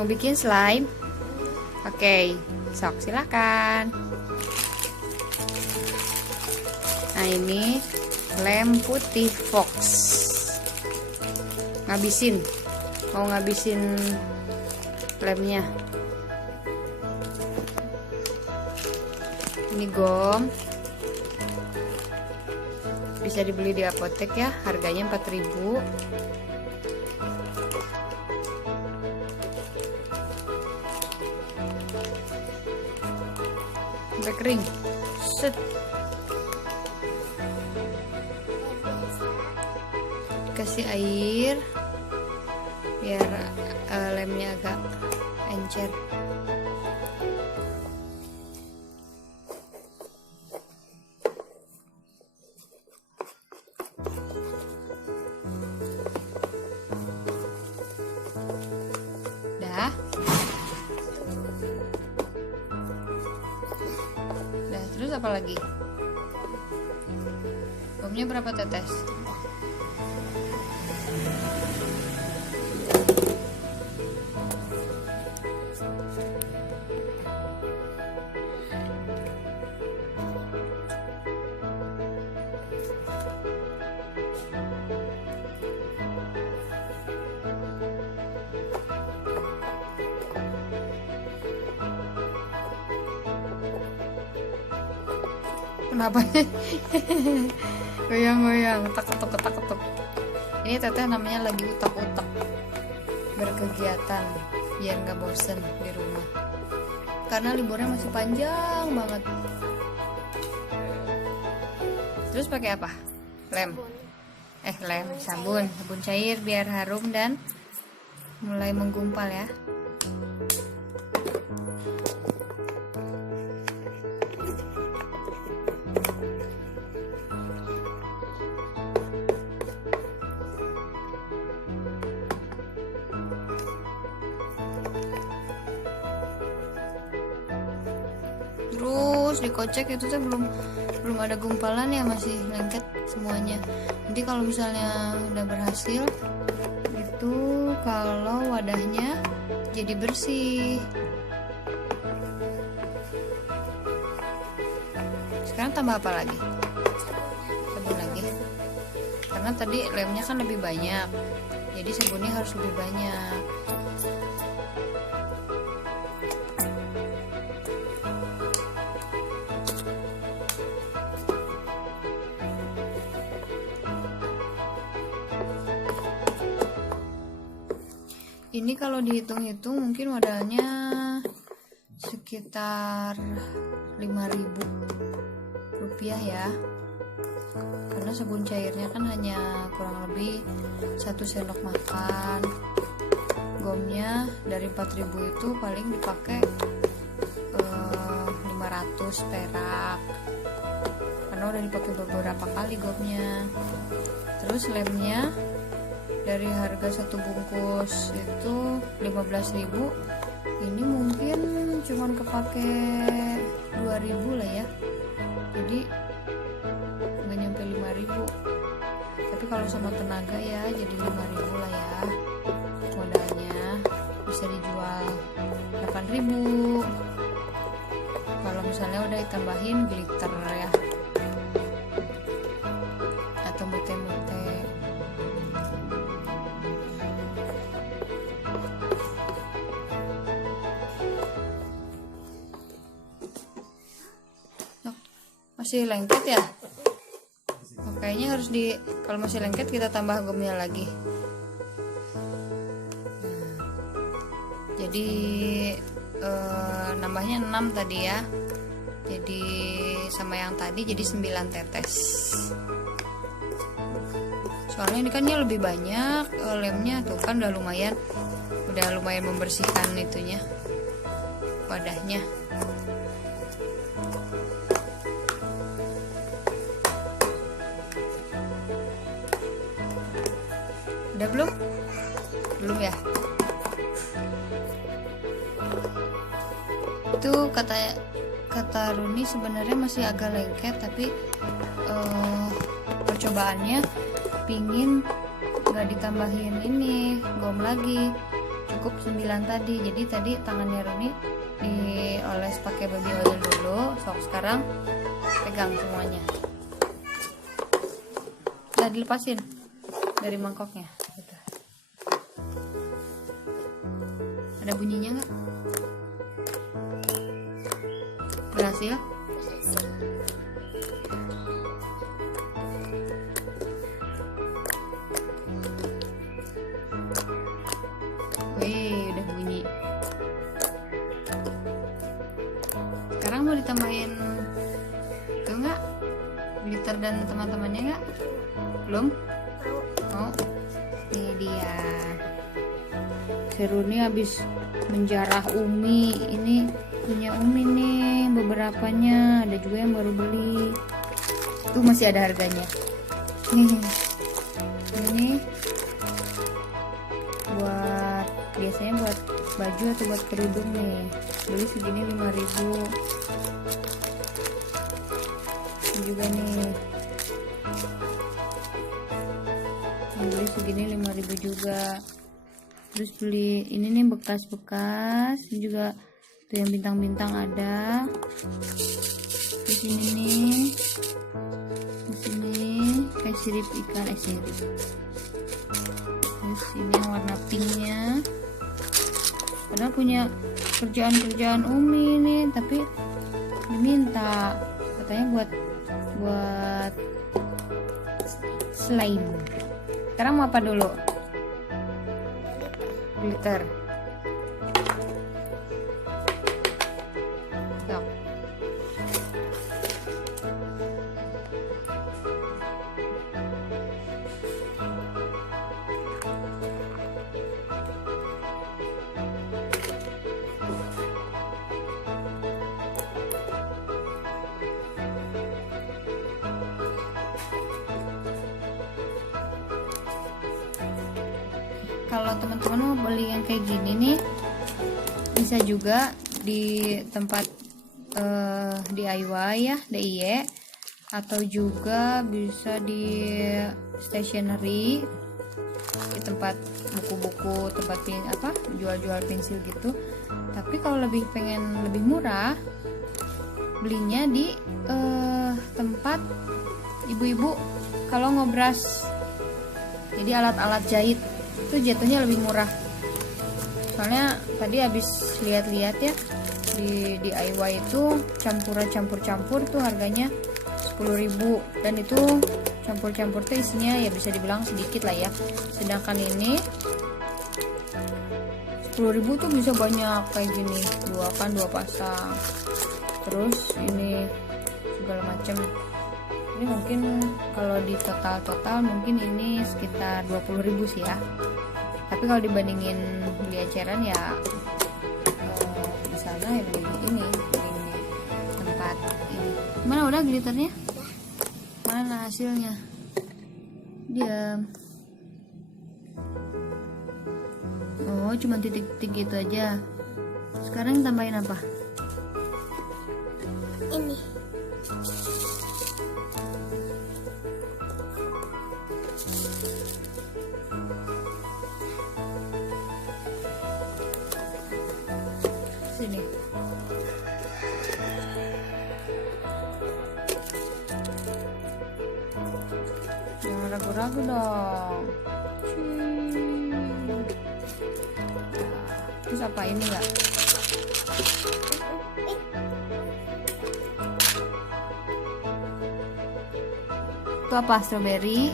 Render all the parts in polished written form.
Mau bikin slime? Oke, sok silakan. Nah, ini lem putih Fox. Mau ngabisin lemnya. Ini gom. Bisa dibeli di apotek ya, harganya 4.000. Sampai kering. Set. Kasih air biar lemnya agak encer. Dah. Terus apa lagi? Gomnya berapa tetes? Kenapa? Goyang-goyang, ketak-ketuk. Ini teteh namanya lagi utak-utak berkegiatan biar nggak bosen di rumah. Karena liburnya masih panjang banget. Terus pakai apa? Sabun cair biar harum dan mulai menggumpal ya. Terus dikocek itu tuh belum ada gumpalan ya, masih lengket semuanya. Nanti kalau misalnya udah berhasil itu, kalau wadahnya jadi bersih. Sekarang tambah apa lagi? Sabun lagi. Karena tadi lemnya kan lebih banyak, jadi sabunnya harus lebih banyak. Ini kalau dihitung-hitung mungkin wadahnya sekitar 5.000 rupiah ya, karena sabun cairnya kan hanya kurang lebih 1 sendok makan. Gomnya dari 4.000 itu paling dipakai 500 perak, karena udah dipakai beberapa kali gomnya. Terus lemnya dari harga 1 bungkus itu 15.000, ini mungkin cuman kepake 2.000 lah ya, jadi nggak nyampe 5.000. Tapi kalau sama tenaga ya jadi 5.000 lah ya. Modalnya bisa dijual 8.000 kalau misalnya udah ditambahin glitter ya, atau mute-mute. Masih lengket ya? Kayaknya harus kalau masih lengket kita tambah gomnya lagi. Jadi nambahnya 6 tadi ya. Jadi sama yang tadi jadi 9 tetes. Soalnya ini kan lebih banyak lemnya, tuh kan udah lumayan membersihkan itunya, wadahnya. Udah belum? Belum ya? Itu kata Runi sebenarnya masih agak lengket, tapi percobaannya pingin nggak ditambahin ini gom lagi, cukup 9 tadi. Jadi tadi tangannya Runi dioles pakai baby oil dulu. Sekarang pegang semuanya. Udah dilepasin dari mangkoknya. Ada bunyinya nggak? Berhasil? Wih, udah bunyi. Sekarang mau ditambahin itu nggak? Glitter dan teman-temannya nggak? Belum? Mau? Ini dia. Seru nih habis menjarah Umi. Ini punya Umi nih, beberapanya. Ada juga yang baru beli. Tuh masih ada harganya. Ini buat biasanya buat baju atau buat kerudung nih. Beli segini 5.000. Ini juga nih. Beli segini 5.000 juga. Terus beli ini nih bekas-bekas. Ini juga tuh yang bintang-bintang ada. Di sini nih. Di sini kayak sirip ikan, sirip. Terus ini yang warna pinknya. Padahal punya kerjaan Umi nih, tapi diminta katanya buat slime. Sekarang mau apa dulu? Glitter. Stop. Kalau teman-teman mau beli yang kayak gini nih, bisa juga di tempat DIY ya, DIY, atau juga bisa di stationery, di tempat buku-buku, tempat jual-jual pensil gitu. Tapi kalau pengen lebih murah, belinya di tempat ibu-ibu kalau ngobras. Jadi alat-alat jahit itu jatuhnya lebih murah. Soalnya tadi habis lihat-lihat ya, di DIY itu campur-campur tuh harganya 10.000, dan itu campur-campur tuh isinya ya bisa dibilang sedikit lah ya. Sedangkan ini 10.000 tuh bisa banyak kayak gini, dua pasang. Terus ini segala macam. Ini mungkin kalau di total mungkin ini sekitar 20.000 sih ya. Tapi kalau dibandingin beli eceran ya di sana ya beli ini tempat ini. Mana udah glitternya? Mana hasilnya? Diam. Oh, cuma titik-titik gitu aja. Sekarang tambahin apa? Ini. Sini. Jangan ragu-ragu dong. Terus apa ini enggak? Itu apa? Strawberry,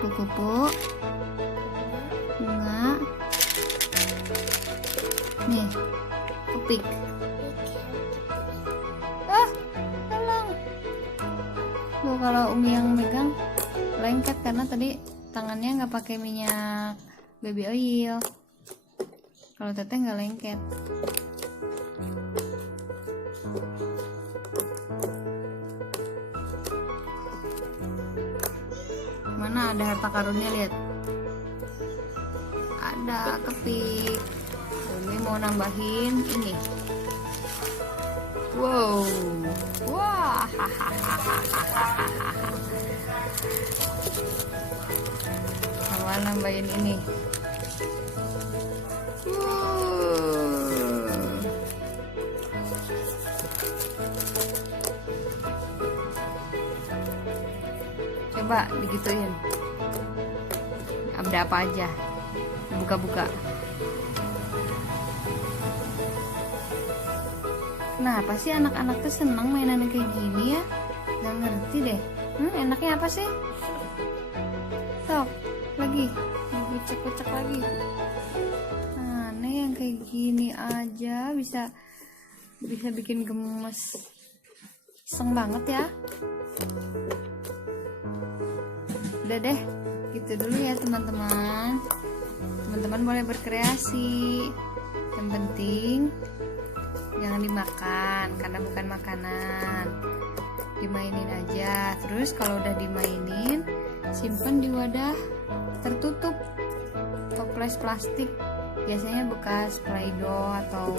kupu-kupu, bunga. Nih, kepik. Tolong. Tuh kalau Umi yang megang lengket karena tadi tangannya nggak pakai minyak baby oil. Kalau Teteh nggak lengket. Mana ada harta karunnya, lihat. Ada kepik. Umi mau nambahin ini. Wow. Wah. Sama nambahin ini. Coba digituin. Ada apa aja? Buka-buka. Kenapa sih anak-anak tuh seneng mainan kayak gini ya? Gak ngerti deh. Enaknya apa sih? Sok, lagi. Kucek-kucek lagi. Aneh yang kayak gini aja bisa bikin gemes. Iseng banget ya. Udah deh, gitu dulu ya teman-teman. Teman-teman boleh berkreasi. Yang penting jangan dimakan karena bukan makanan. Dimainin aja. Terus kalau udah dimainin, simpan di wadah tertutup, toples plastik. Biasanya bekas Play-Doh atau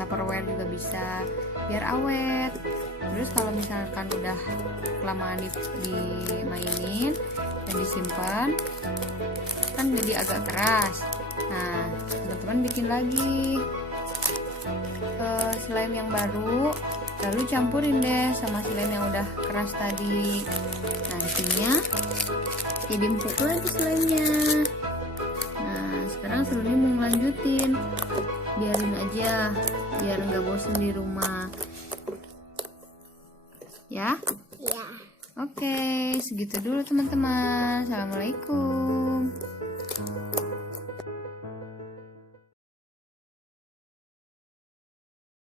Tupperware juga bisa, biar awet. Terus kalau misalkan udah kelamaan dimainin dan disimpan, kan jadi agak keras. Nah, teman-teman bikin lagi slime yang baru, lalu campurin deh sama slime yang udah keras tadi. Nantinya jadi empuk lagi slime-nya. Nah, sekarang Seruni mau lanjutin. Biarin aja, biar nggak bosen di rumah. Ya? Ya. Oke, segitu dulu teman-teman. Assalamualaikum.